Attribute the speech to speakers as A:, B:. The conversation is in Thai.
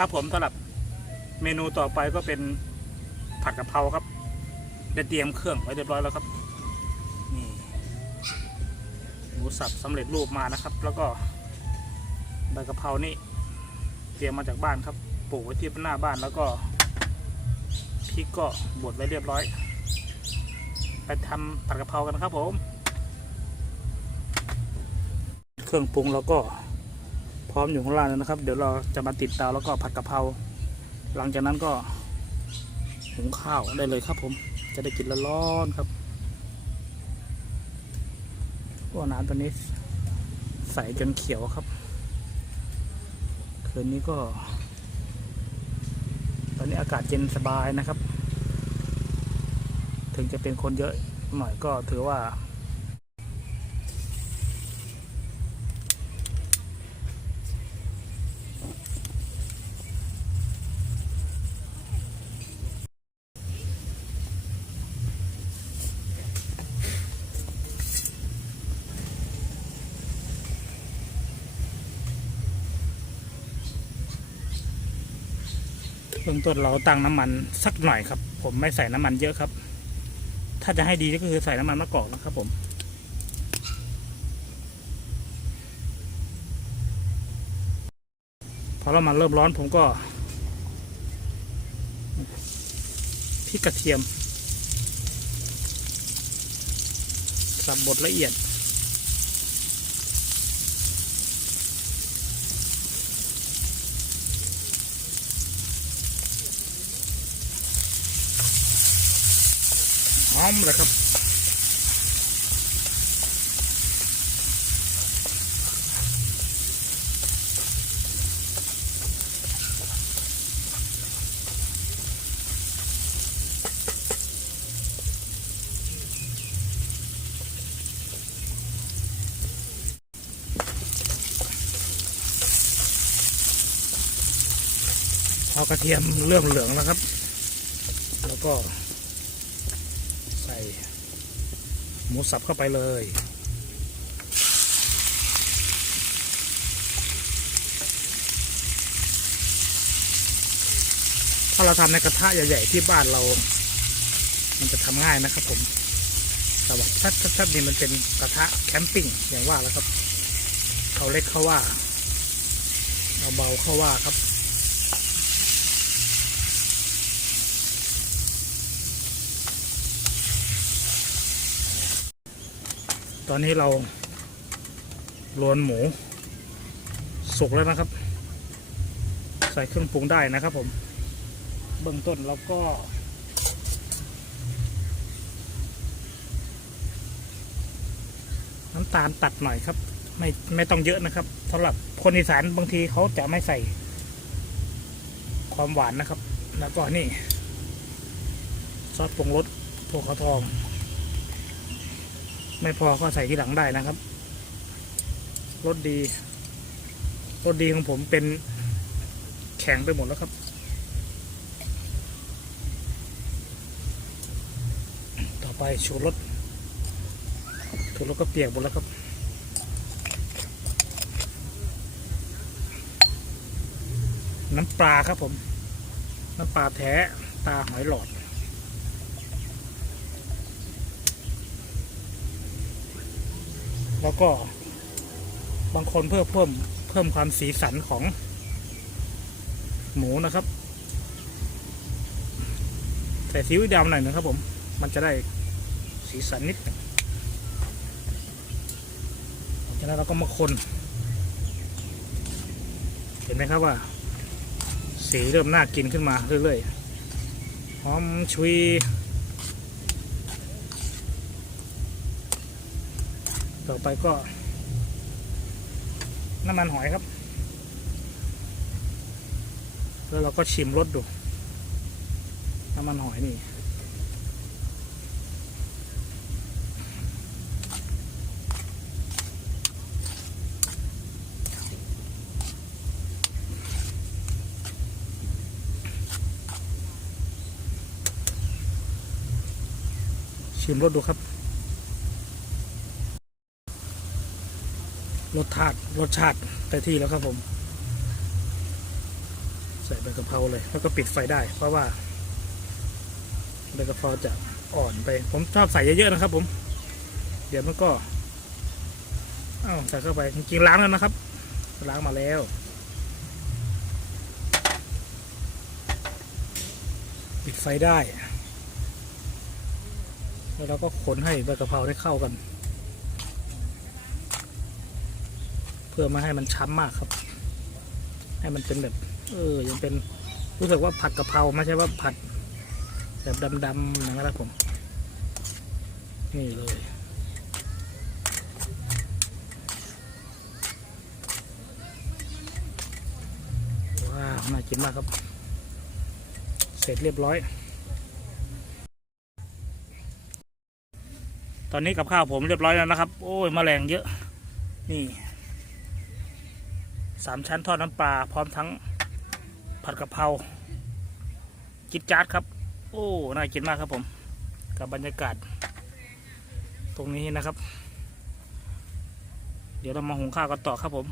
A: ครับผมสำหรับเมนูต่อไปก็เป็นผัดกะเพราครับได้เตรียมเครื่องไว้เรียบร้อยแล้วครับนี่หมูสับสำเร็จรูปมานะครับ แล้วก็ใบกะเพรานี่เตรียมมาจากบ้านครับปลูกไว้ที่หน้าบ้านแล้วก็พริกก็บดไว้เรียบร้อย ไปทำผัดกะเพรากันครับผม เครื่องปรุงแล้วก็ พร้อมอยู่ข้างล่างแล้วนะครับ เดี๋ยวเราจะมาติดเตาแล้วก็ผัดกะเพราหลังจากนั้นก็หุงข้าวได้เลยครับ ผมจะได้กินร้อนๆครับว่าน้ำตัวนี้ใสจนเขียวครับ คืนนี้ก็ ตอนนี้อากาศเย็นสบายนะครับ ถึงจะเป็นคนเยอะหน่อยก็ถือว่า บื้องต้นเราตั้งน้ำมันสักหน่อยครับ ผมไม่ใส่น้ำมันเยอะครับ ถ้าจะให้ดีก็คือใส่น้ำมันมะกอกนะครับ ผม พอเรามันเริ่มร้อนผมก็พริกกระเทียมสับบดละเอียด อมเลยครับพอกระเทียมเริ่มเหลืองแล้วครับ แล้วก็ หมูสับเข้าไปเลย ถ้าเราทำในกระทะใหญ่ๆที่บ้านเรา มันจะทำง่ายนะครับผมแต่ว่าถ้าถ้าถานี่มันเป็นกระทะแคมปิ้งอย่างว่าแล้วครับ เขาเล็กเขาว่าเอาเบาเขาว่าครับ ตอนนี้เราลวนหมู สุกแล้วนะครับ ใส่เครื่องปรุงได้นะครับผม เบื้องต้นเราก็ น้ำตาลตัดหน่อยครับ ไม่ไม่ต้องเยอะนะครับสำหรับคนอีสานบางทีเขาจะไม่ใส่ความหวานนะครับ แล้วก็นี่ ซอสปรุงรสพวกเขาวทอง ไม่พอก็ใส่ที่หลังได้นะครับรสดีรสดีของผมเป็นแข็งไปหมดแล้วครับ ต่อไปชูรสชูรสก็เปียกหมดแล้วครับน้ำปลาครับผม น้ำปลาแท้ ตาหอยหลอด แล้วก็ บางคนเพื่อเพิ่มเพิ่มความสีสันของ หมูนะครับ ใส่ซีอิ๊วดำหน่อยนะครับ ผม มันจะได้สีสันนิดจากนั้นเราก็มาคน เห็นไหมครับว่า สีเริ่มน่ากินขึ้นมาเรื่อยๆหอมชุย ต่อไปก็ น้ำมันหอยครับ แล้วเราก็ชิมรสดู น้ำมันหอยนี่ชิมรสดูครับ รสชาติรสชาติแต่ที่แล้วครับผม ใส่ใบกะเพราเลย แล้วก็ปิดไฟได้ เพราะว่าใบกะเพราจะอ่อนไป ผมชอบใส่เยอะๆนะครับ ผม เดี๋ยวมันก็อ้าวใส่เข้าไปจริงๆล้างแล้วนะครับ ล้างมาแล้วปิดไฟได้ แล้วเราก็คนให้ใบกะเพราได้เข้ากัน พื่อไม่ให้มันช้ำมากครับ ให้มันเป็นแบบ เออยังเป็นรู้สึกว่าผัดกะเพราไม่ใช่ว่าผัด แบบดำๆอย่างนั้นนะผม นี่เลยว้าวน่ากินมากครับ เสร็จเรียบร้อย ตอนนี้กับข้าวผมเรียบร้อยแล้วนะครับ โอ้ยมแมลงเยอะ นี่ สามชั้นทอดน้ำปลาพร้อมทั้งผัดกะเพราจิตจาร์ดครับ โอ้น่ากินมากครับผม กับบรรยากาศ ตรงนี้นะครับ เดี๋ยวเรามาหุงข้าวกันต่อครับผม